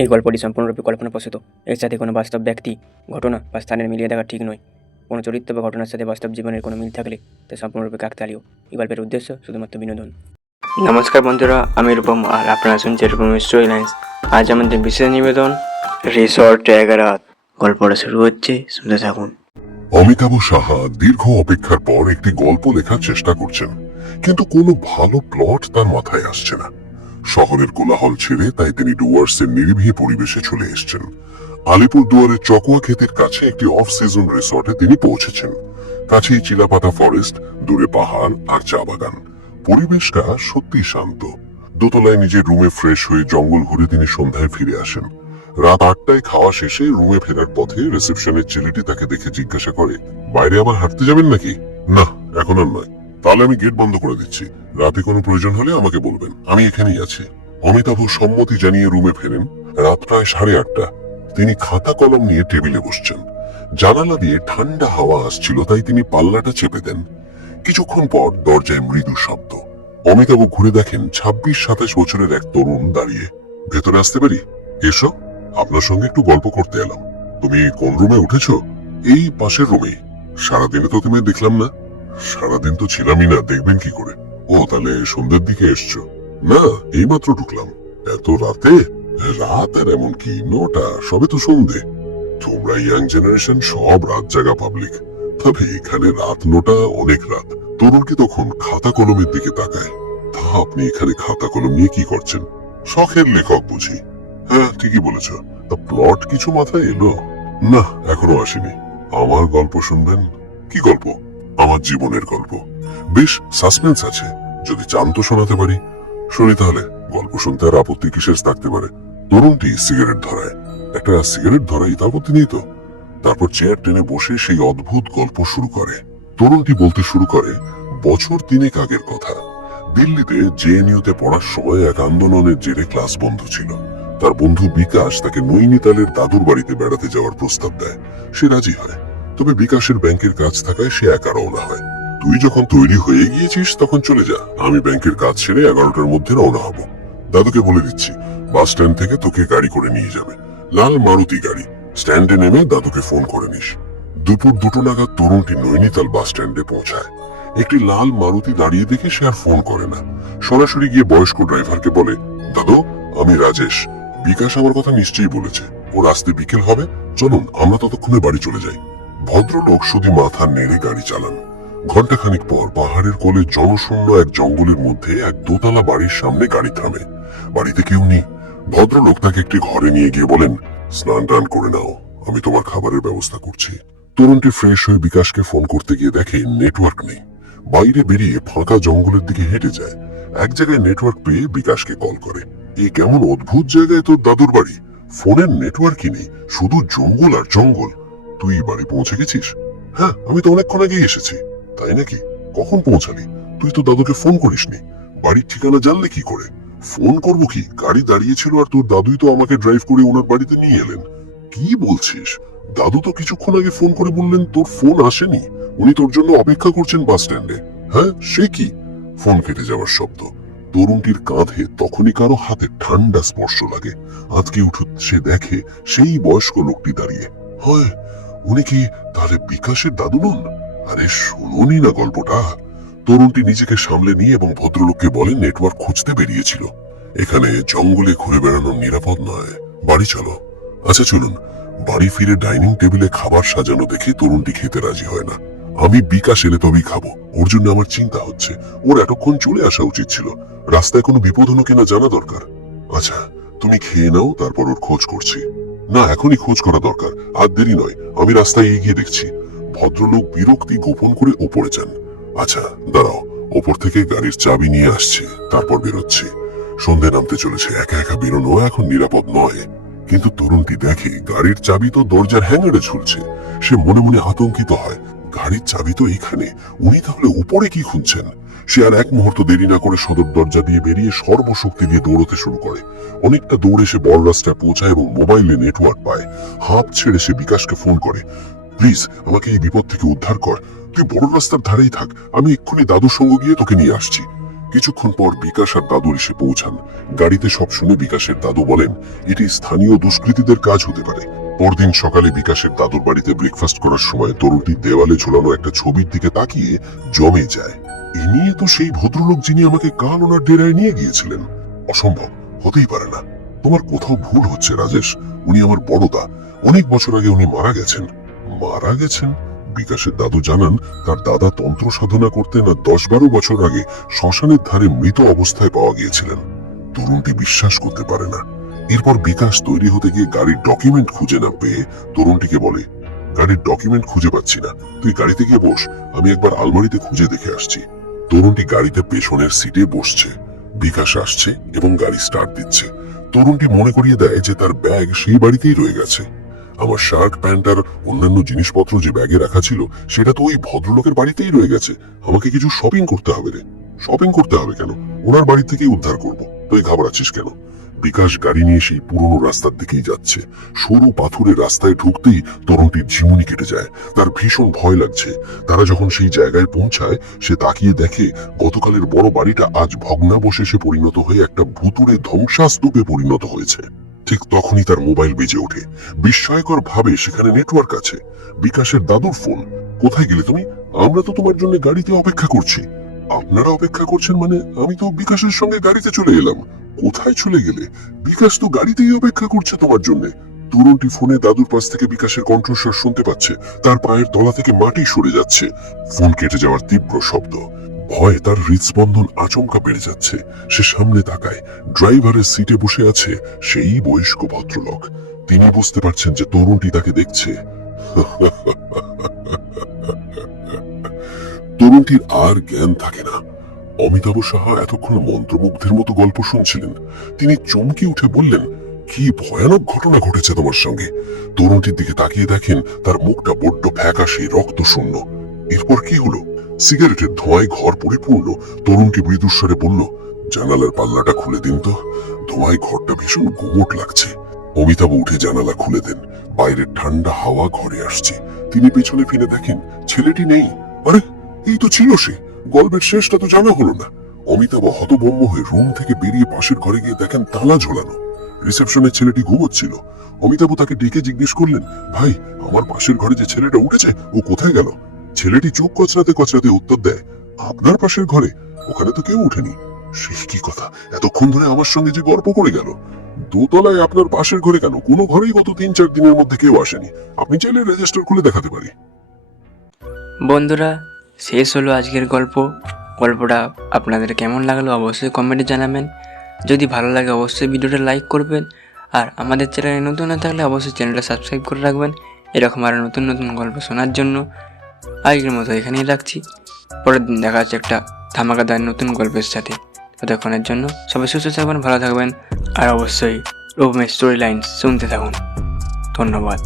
এই গল্পটি সম্পূর্ণরূপে কল্পনাপ্রসূত। এর সাথে কোনো বাস্তব ব্যক্তি, ঘটনা বা স্থানের মিলিয়ে দেখা ঠিক নয়। কোনো চরিত্র বা ঘটনার সাথে বাস্তব জীবনের কোনো মিল থাকলে তা সম্পূর্ণরূপে কাকতালীয়। এই গল্পের উদ্দেশ্য শুধুমাত্র বিনোদন। নমস্কার বন্ধুরা, আমি রূপম আর আপনারা শুনছেন রূপম স্টোরি লাইন্স। আজ আমাদের বিশেষ নিবেদন রিসর্ট ট্যাগারাত। গল্পটা শুরু হচ্ছে, শুনতে থাকুন। অমিতাভ সাহা দীর্ঘ অপেক্ষার পর একটি গল্প লেখার চেষ্টা করছেন, কিন্তু কোনো ভালো প্লট তার মাথায় আসছে না। শহরের কোলাহল ছেড়ে তাই তিনি ডুয়ার্সের নিরিবিলি পরিবেশে চলে এসেছেন। আলিপুরদুয়ারের চকুয়া ক্ষেতের কাছে একটি অফ সিজন রিসর্টে তিনি পৌঁছেছেন। কাছেই চিলাপাতা ফরেস্ট, দূরে পাহাড় আর চা বাগান। পরিবেশটা সত্যি শান্ত। দোতলায় নিজের রুমে ফ্রেশ হয়ে জঙ্গল ঘুরে তিনি সন্ধ্যায় ফিরে আসেন। রাত 8টায় খাওয়া শেষে রুমে ফেরার পথে রিসেপশনের ছেলেটি তাকে দেখে জিজ্ঞাসা করে, বাইরে আবার হাঁটতে যাবেন নাকি? না, এখন আর নয়। তাহলে আমি গেট বন্ধ করে দিচ্ছি। রাতে কোনো প্রয়োজন হলে আমাকে বলবেন, আমি এখানেই আছি। অমিতাভ সম্মতি জানিয়ে রুমে ফেরেন। রাত প্রায় 8:30। তিনি খাতা কলম নিয়ে টেবিলে বসছেন। জানালা দিয়ে ঠান্ডা হাওয়া আসছিল, তাই তিনি পাল্লাটা চেপে দেন। কিছুক্ষণ পর দরজায় মৃদু শব্দ। অমিতাভ ঘুরে দেখেন 26-27 বছরের এক তরুণ দাঁড়িয়ে। ভেতরে আসতে পারি? এসো, আপনার সঙ্গে একটু গল্প করতে এলাম। তুমি কোন রুমে উঠেছো? এই পাশের রুমে। সারাদিনে তো তুমি দেখলাম না। সারাদিন তো ছিলামই না, দেখবেন কি করে? ও, তাহলে সন্ধ্যের দিকে এসছো? না, এইমাত্র ঢুকলাম। এত রাতে? রাত আর এমন কি, 9টা, সবে তো সন্ধে। তোমরা ইয়াং জেনারেশন সব রাত জাগা পাবলিক। তবে এখানে রাত 9টা অনেক রাত। তরুণকে তখন খাতা কলমের দিকে তাকায়। তা আপনি এখানে খাতা কলম নিয়ে কি করছেন? শখের লেখক বুঝি? হ্যাঁ, ঠিকই বলেছ। তা প্লট কিছু মাথায় এলো? না, এখনো আসেনি। আমার গল্প শুনবেন? কি গল্প? আমার জীবনের গল্প। বেশ সাসপেন্স আছে, যদি চান তো শোনাতে পারি। শুনি তাহলে। গল্প শুনতে আর আপত্তি কিসের থাকতে পারে? তরুণটি সিগারেট ধরায়। একটা সিগারেট ধরাই, আপত্তি নেই তো? তারপর চেয়ার টেনে বসে সেই অদ্ভুত গল্প শুরু করে। তরুণটি বলতে শুরু করে, বছর 3 আগের কথা। দিল্লিতে জেএনইউতে পড়ার সময় এক আন্দোলনের জেরে ক্লাস বন্ধ ছিল। তার বন্ধু বিকাশ তাকে নৈনিতালের দাদুর বাড়িতে বেড়াতে যাওয়ার প্রস্তাব দেয়। সে রাজি হয়, তবে বিকাশের ব্যাংকের কাজ থাকায় সে একা রওনা হয়। তুই যখন তৈরি হয়ে গিয়েছিস তখন চলে যা, আমি ব্যাংকের কাজ ছেড়ে 11টার মধ্যে রওনা হব। দাদুকে বলে দিচ্ছি, বাস স্ট্যান্ড থেকে তোকে গাড়ি করে নিয়ে যাবে, লাল মারুতি গাড়ি। স্ট্যান্ডে নেমে দাদুকে ফোন করে নিস। দুপুর 2টো নাগাদ তরুণটি নৈনিতাল বাস স্ট্যান্ডে পৌঁছায়। একটি লাল মারুতি দাঁড়িয়ে দেখে সে আর ফোন করে না। সরাসরি গিয়ে বয়স্ক ড্রাইভারকে বলে, দাদু, আমি রাজেশ। বিকাশ আমার কথা নিশ্চয়ই বলেছে, ওর আসতে বিকেল হবে। চলুন আমরা ততক্ষণে বাড়ি চলে যাই। ভদ্রলোক শুধু মাথা নেড়ে গাড়ি চালান। ঘন্টাখানিক পর পাহাড়ের কোলে জনশূন্য এক জঙ্গলের মধ্যে এক দোতলা বাড়ির সামনে গাড়ি থামে। বাড়িতে কেউ নেই। ভদ্রলোক তাকে একটি ঘরে নিয়ে গিয়ে বলেন, স্নান টান করে নাও, আমি তোমার খাবারের ব্যবস্থা করছি। তরুণটি ফ্রেশ হয়ে বিকাশকে ফোন করতে গিয়ে দেখে নেটওয়ার্ক নেই। বাইরে বেরিয়ে ফাঁকা জঙ্গলের দিকে হেঁটে যায়। এক জায়গায় নেটওয়ার্ক পেয়ে বিকাশকে কল করে। এই কেমন অদ্ভুত জায়গায় তোর দাদুর বাড়ি, ফোনের নেটওয়ার্কই নেই, শুধু জঙ্গল আর জঙ্গল। তুই বাড়ি পৌঁছে গেছিস? হ্যাঁ, আমি তো অনেকক্ষণ আগে এসেছি। তাই নাকি? কখন পৌঁছালি? তুই তো দাদুকে ফোন করিসনি। বাড়ির ঠিকানা জানলে কি করে? ফোন করবো কি, গাড়ি দাঁড়িয়েছিল আর তোর দাদুই তো আমাকে ড্রাইভ করে ওনার বাড়িতে নিয়ে এলেন। কি বলছিস? দাদু তো কিছুক্ষণ আগে ফোন করে বললেন তোর ফোন আসেনি, উনি তোর জন্য অপেক্ষা করছেন বাস স্ট্যান্ডে। হ্যাঁ, সে কি? ফোন কেটে যাওয়ার শব্দ। তরুণটির কাঁধে তখনই কারো হাতে ঠান্ডা স্পর্শ লাগে। আজকে উঠে সে দেখে সেই বয়স্ক লোকটি দাঁড়িয়ে। হয় উনি কি তাহলে বিকাশের দাদু নন? আরে শুনুনি না গল্পটা। তরুণটি নিজেকে সামলে নিয়ে এবং ভদ্রলোককে বলে নেটওয়ার্ক খুঁজতে বেরিয়েছিল। এখানে জঙ্গলে ঘুরে বেড়ানো নিরাপদ নয়, বাড়ি চলো। আচ্ছা চলুন। বাড়ি ফিরে ডাইনিং টেবিলে খাবার সাজানো দেখে তরুণটি খেতে রাজি হয় না। আমি বিকাশ এলে তবেই খাবো, ওর জন্য আমার চিন্তা হচ্ছে। ওর এতক্ষণ চলে আসা উচিত ছিল। রাস্তায় কোনো বিপদ হলো কিনা জানা দরকার। আচ্ছা, তুমি খেয়ে নাও, তারপর ওর খোঁজ করছি। না, এখনই খোঁজ করা দরকার, আর দেরি নয়, আমি রাস্তায় এগিয়ে দেখছি। ভদ্রলোক বিরক্তি গোপন করে ওপরে যান। আচ্ছা দাঁড়াও, ওপর থেকে গাড়ির চাবি নিয়ে আসছি, তারপর বেরোচ্ছি। সন্ধে নামতে চলেছে, একা একা বেরোনো এখন নিরাপদ নয়। কিন্তু তরুণটি দেখে গাড়ির চাবি তো দরজার হ্যাঙ্গারে ঝুলছে। সে মনে মনে আতঙ্কিত হয়, গাড়ির চাবি তো এখানে, উনি তাহলে উপরে কি খুঁজছেন? সে আর এক মুহূর্ত দেরি না করে সদর দরজা দিয়ে বেরিয়ে সর্বশক্তি দিয়ে দৌড়তে শুরু করে। অনেকটা দৌড়ে সে বড় রাস্তায় পৌঁছায় এবং মোবাইলে নেটওয়ার্ক পায়। হাঁপ ছেড়ে সে বিকাশকে ফোন করে, প্লিজ আমাকে এই বিপদ থেকে উদ্ধার কর। তুই বড় রাস্তার ধারেই থাক, আমি এক্ষুনি দাদুর সঙ্গে গিয়ে তোকে নিয়ে আসছি। কিছুক্ষণ পর বিকাশ আর দাদু এসে পৌঁছান। গাড়িতে সব শুনে বিকাশের দাদু বলেন এটি স্থানীয় দুষ্কৃতীদের কাজ হতে পারে। পরদিন সকালে বিকাশের দাদুর বাড়িতে ব্রেকফাস্ট করার সময় তরুণটি দেওয়ালে ঝোলানো একটা ছবির দিকে তাকিয়ে জমে যায়। ইনি তো সেই ভদ্রলোক যিনি আমাকে কাল ওনার ডেরায় নিয়ে গিয়েছিলেন। অসম্ভব, হতেই পারে না। তোমার কোথাও ভুল হচ্ছে রাজেশ। উনি আমার বড়দা। অনেক বছর আগে উনি মারা গেছেন। মারা গেছেন? বিকাশের দাদু জানান তার দাদা তন্ত্র সাধনা করতেন আর 10-12 বছর আগে শ্মশানের ধারে মৃত অবস্থায় পাওয়া গিয়েছিলেন। তরুণটি বিশ্বাস করতে পারে না। এরপর বিকাশ তৈরি হতে গিয়ে গাড়ির ডকুমেন্ট খুঁজে না পেয়ে তরুণটিকে বলে, গাড়ির ডকুমেন্ট খুঁজে পাচ্ছি না, তুই গাড়িতে গিয়ে বস, আমি একবার আলমারিতে খুঁজে দেখে আসছি। তরুণটি গাড়িতে পেছনের সিটে বসছে। বিকাশ আসছে এবং গাড়ি স্টার্ট দিচ্ছে। তরুণটি মনে করিয়ে দেয় যে তার ব্যাগ সেই বাড়িতেই রয়ে গেছে। আমার শার্ট, প্যান্ট আর অন্যান্য জিনিসপত্র যে ব্যাগে রাখা ছিল সেটা তো ওই ভদ্রলোকের বাড়িতেই রয়ে গেছে। আমাকে কিছু শপিং করতে হবে রে। শপিং করতে হবে কেন? ওনার বাড়ি থেকেই উদ্ধার করব। তুই ঘাবড়াচ্ছিস কেন? বিকাশ গাড়ি নিয়ে সেই পুরনো রাস্তার দিকেই যাচ্ছে। সরু পাথুরে রাস্তায় ঢুকতেই তরুণটির ঝিমুনি কেটে যায়। তার ভীষণ ভয় লাগছে। তারা যখন সেই জায়গায় পৌঁছায় সে তাকিয়ে দেখে গতকালের বড় বাড়িটা আজ ভগ্নাবশেষে পরিণত হয়ে একটা ভুতুড়ে ধ্বংসাস্তূপে পরিণত হয়েছে। ঠিক তখনই তার মোবাইল বেজে ওঠে। বিস্ময়কর ভাবে সেখানে নেটওয়ার্ক আছে। বিকাশের দাদুর ফোন। কোথায় গেলে তুমি? আমরা তো তোমার জন্য গাড়িতে অপেক্ষা করছি। আপনারা অপেক্ষা করছেন মানে? আমি তো বিকাশের সঙ্গে গাড়িতে চলে এলাম। কোথায় চলে গেলে? বিকাশ তো গাড়িতেই অপেক্ষা করছে তোমার জন্য। তরুণটি ফোনে দাদুর পাশ থেকে বিকাশের কণ্ঠস্বর শুনতে পাচ্ছে। তার পায়ের তলা থেকে মাটি সরে যাচ্ছে। ফোন কেটে যাওয়ার তীব্র শব্দ। ভয়ে তার হৃদস্পন্দন আচমকা বেড়ে যাচ্ছে। সে সামনে তাকায়। ড্রাইভারের সিটে বসে আছে সেই বয়স্ক ভদ্রলোক। তিনি বুঝতে পারছেন যে তরুণটি তাকে দেখছে। তরুণটির আর জ্ঞান থাকে না। অমিতাভ সাহা এতক্ষণ মন্ত্রমুগ্ধের মতো গল্প শুনছিলেন। তিনি চমকে উঠে বললেন, কি ভয়ানক ঘটনা ঘটেছে তোমার সঙ্গে? তরুণটির দিকে তাকিয়ে দেখেন তার মুখটা বড্ড ফ্যাকাশে, রক্ত শূন্য। এরপর কি হলো? সিগারেটের ধোঁয়ায় ঘর পরিপূর্ণ। তরুণটি মৃদুস্বরে বলল, জানালার পাল্লাটা খুলে দিন তো, ধোঁয়ায় ঘরটা ভীষণ গুমোট লাগছে। অমিতাভ উঠে জানালা খুলে দেন। বাইরের ঠান্ডা হাওয়া ঘরে আসছে। তিনি পেছনে ফিরে দেখেন ছেলেটি নেই। আরে, এই তো ছিল সে। গল্পের শেষটা তো জানা হলো না। অমিতাভ হতভম্ব হয়ে রুম থেকে বেরিয়ে পাশের ঘরে গিয়ে দেখেন তালা ঝোলানো। রিসেপশনে ছেলেটি ঘুমোচ্ছিল। অমিতাভ তাকে ডেকে জিজ্ঞেস করলেন, ভাই, আমার পাশের ঘরে যে ছেলেটা উঠেছে ও কোথায় গেল? ছেলেটি চোখ কচলাতে কচলাতে উত্তর দেয়, আপনার পাশের ঘরে? ওখানে তো কেউ উঠেনি। সে কি কথা! এতক্ষণ ধরে আমার সঙ্গে যে গল্প করে গেল। দোতলায় আপনার পাশের ঘরে কেন? কোনো ঘরেই গত 3-4 দিনের মধ্যে কেউ আসেনি। আপনি চাইলে রেজিস্টার খুলে দেখাতে পারি। বন্ধুরা, শেষ হলো আজকের গল্প। গল্পটা আপনাদের কেমন লাগলো অবশ্যই কমেন্টে জানাবেন। যদি ভালো লাগে অবশ্যই ভিডিওটা লাইক করবেন। আর আমাদের চ্যানেলে নতুন না থাকলে অবশ্যই চ্যানেলটা সাবস্ক্রাইব করে রাখবেন এরকম আরও নতুন নতুন গল্প শোনার জন্য। আজকের মতো এখানেই রাখছি। পরের দিন দেখা যাচ্ছে একটা ধামাকাদার নতুন গল্পের সাথে। ততক্ষণের জন্য সবাই সুস্থ থাকবেন, ভালো থাকবেন। আর অবশ্যই রুমের স্টোরি লাইন শুনতে থাকুন। ধন্যবাদ।